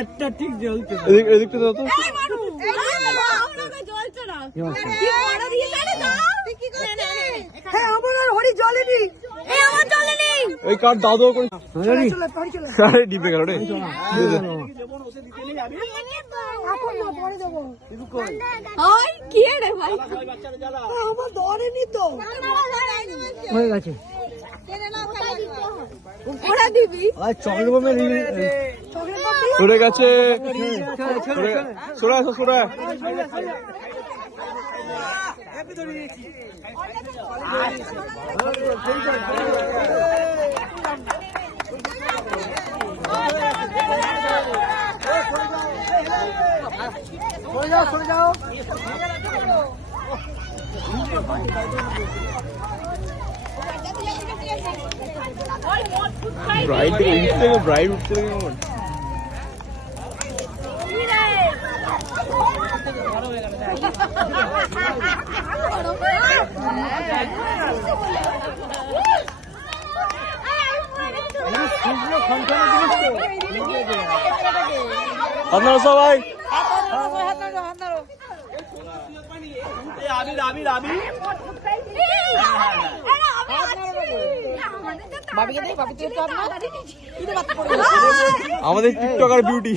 একটা ঠিক জ্বলছে এদিকটা দাও তো। ওই কার দাও দাও করে ডিপে গেল রে। হয়ে গেছে চকলেট বোমের সরে গেছে। সরে আসো সরে। সরে যাও ব্রাইড উঠতে ব্রাইড উঠতে কেমন আপনারা সবাই আমাদের টিকটকার বিউটি।